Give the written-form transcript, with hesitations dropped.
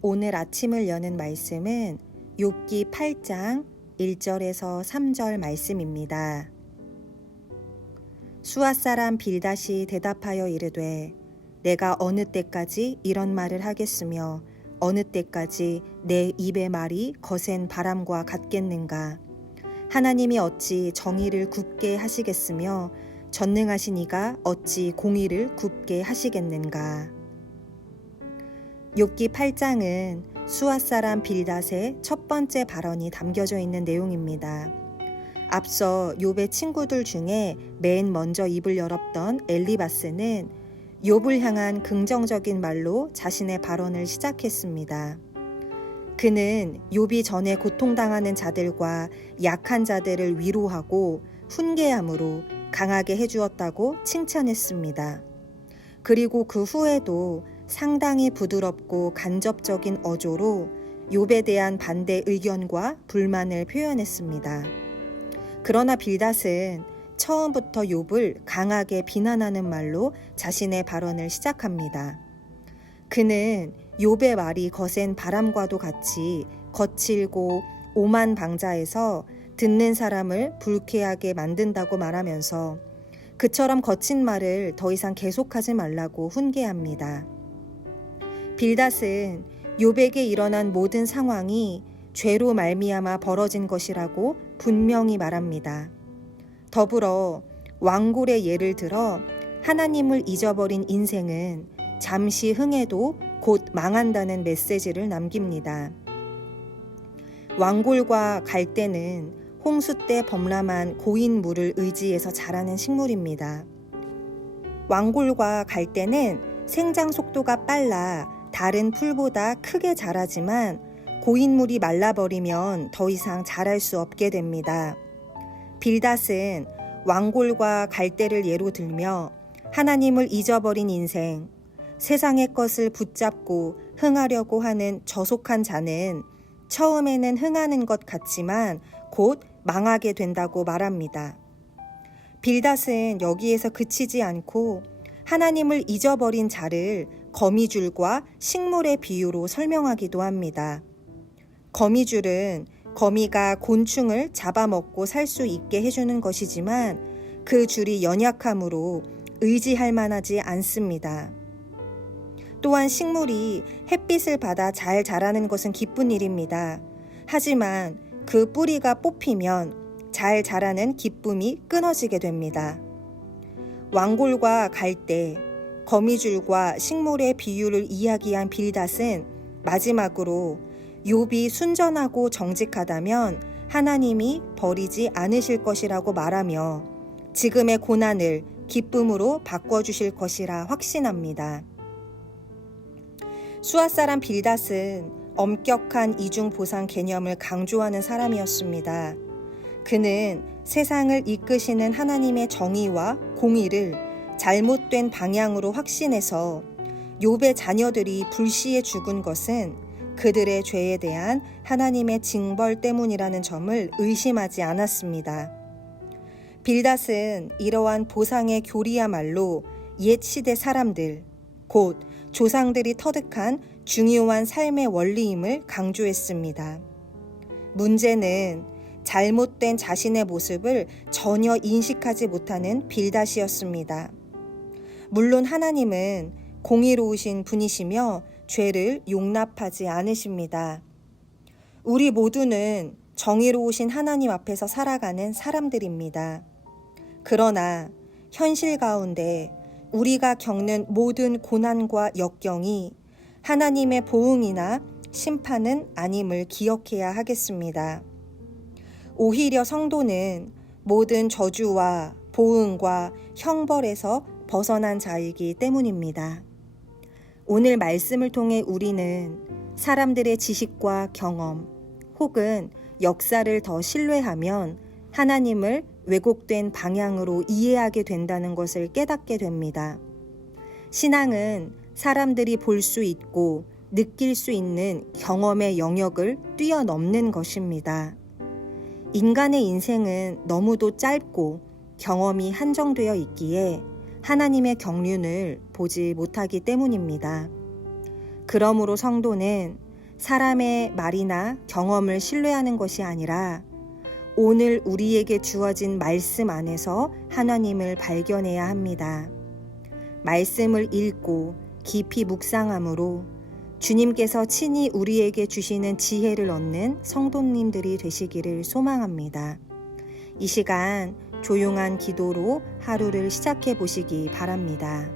오늘 아침을 여는 말씀은 욥기 8장 1절에서 3절 말씀입니다. 수앗 사람 빌닷이 대답하여 이르되 내가 어느 때까지 이런 말을 하겠으며 어느 때까지 내 입의 말이 거센 바람과 같겠는가. 하나님이 어찌 정의를 굽게 하시겠으며 전능하신 이가 어찌 공의를 굽게 하시겠는가. 욥기 8장은 수앗 사람 빌닷의 첫 번째 발언이 담겨져 있는 내용입니다. 앞서 욥의 친구들 중에 맨 먼저 입을 열었던 엘리바스는 욥을 향한 긍정적인 말로 자신의 발언을 시작했습니다. 그는 욥이 전에 고통당하는 자들과 약한 자들을 위로하고 훈계함으로 강하게 해주었다고 칭찬했습니다. 그리고 그 후에도 상당히 부드럽고 간접적인 어조로 욥에 대한 반대 의견과 불만을 표현했습니다. 그러나 빌닷은 처음부터 욥을 강하게 비난하는 말로 자신의 발언을 시작합니다. 그는 욥의 말이 거센 바람과도 같이 거칠고 오만 방자해서 듣는 사람을 불쾌하게 만든다고 말하면서 그처럼 거친 말을 더 이상 계속하지 말라고 훈계합니다. 빌닷은 욥에게 일어난 모든 상황이 죄로 말미암아 벌어진 것이라고 분명히 말합니다. 더불어 완골의 예를 들어 하나님을 잊어버린 인생은 잠시 흥해도 곧 망한다는 메시지를 남깁니다. 완골과 갈대는 홍수 때 범람한 고인 물을 의지해서 자라는 식물입니다. 완골과 갈대는 생장 속도가 빨라 다른 풀보다 크게 자라지만 고인물이 말라버리면 더 이상 자랄 수 없게 됩니다. 빌닷은 완골과 갈대를 예로 들며 하나님을 잊어버린 인생, 세상의 것을 붙잡고 흥하려고 하는 저속한 자는 처음에는 흥하는 것 같지만 곧 망하게 된다고 말합니다. 빌닷은 여기에서 그치지 않고 하나님을 잊어버린 자를 거미줄과 식물의 비유로 설명하기도 합니다. 거미줄은 거미가 곤충을 잡아먹고 살 수 있게 해주는 것이지만 그 줄이 연약함으로 의지할 만하지 않습니다. 또한 식물이 햇빛을 받아 잘 자라는 것은 기쁜 일입니다. 하지만 그 뿌리가 뽑히면 잘 자라는 기쁨이 끊어지게 됩니다. 완골과 갈대, 거미줄과 식물의 비유를 이야기한 빌닷은 마지막으로 욥이 순전하고 정직하다면 하나님이 버리지 않으실 것이라고 말하며 지금의 고난을 기쁨으로 바꿔주실 것이라 확신합니다. 수앗 사람 빌닷은 엄격한 이중보상 개념을 강조하는 사람이었습니다. 그는 세상을 이끄시는 하나님의 정의와 공의를 잘못된 방향으로 확신해서 욥의 자녀들이 불시에 죽은 것은 그들의 죄에 대한 하나님의 징벌 때문이라는 점을 의심하지 않았습니다. 빌닷은 이러한 보상의 교리야말로 옛 시대 사람들, 곧 조상들이 터득한 중요한 삶의 원리임을 강조했습니다. 문제는 잘못된 자신의 모습을 전혀 인식하지 못하는 빌닷이었습니다. 물론 하나님은 공의로우신 분이시며 죄를 용납하지 않으십니다. 우리 모두는 정의로우신 하나님 앞에서 살아가는 사람들입니다. 그러나 현실 가운데 우리가 겪는 모든 고난과 역경이 하나님의 보응이나 심판은 아님을 기억해야 하겠습니다. 오히려 성도는 모든 저주와 보응과 형벌에서 벗어난 자이기 때문입니다. 오늘 말씀을 통해 우리는 사람들의 지식과 경험 혹은 역사를 더 신뢰하면 하나님을 왜곡된 방향으로 이해하게 된다는 것을 깨닫게 됩니다. 신앙은 사람들이 볼 수 있고 느낄 수 있는 경험의 영역을 뛰어넘는 것입니다. 인간의 인생은 너무도 짧고 경험이 한정되어 있기에 하나님의 경륜을 보지 못하기 때문입니다. 그러므로 성도는 사람의 말이나 경험을 신뢰하는 것이 아니라 오늘 우리에게 주어진 말씀 안에서 하나님을 발견해야 합니다. 말씀을 읽고 깊이 묵상함으로 주님께서 친히 우리에게 주시는 지혜를 얻는 성도님들이 되시기를 소망합니다. 이 시간 조용한 기도로 하루를 시작해 보시기 바랍니다.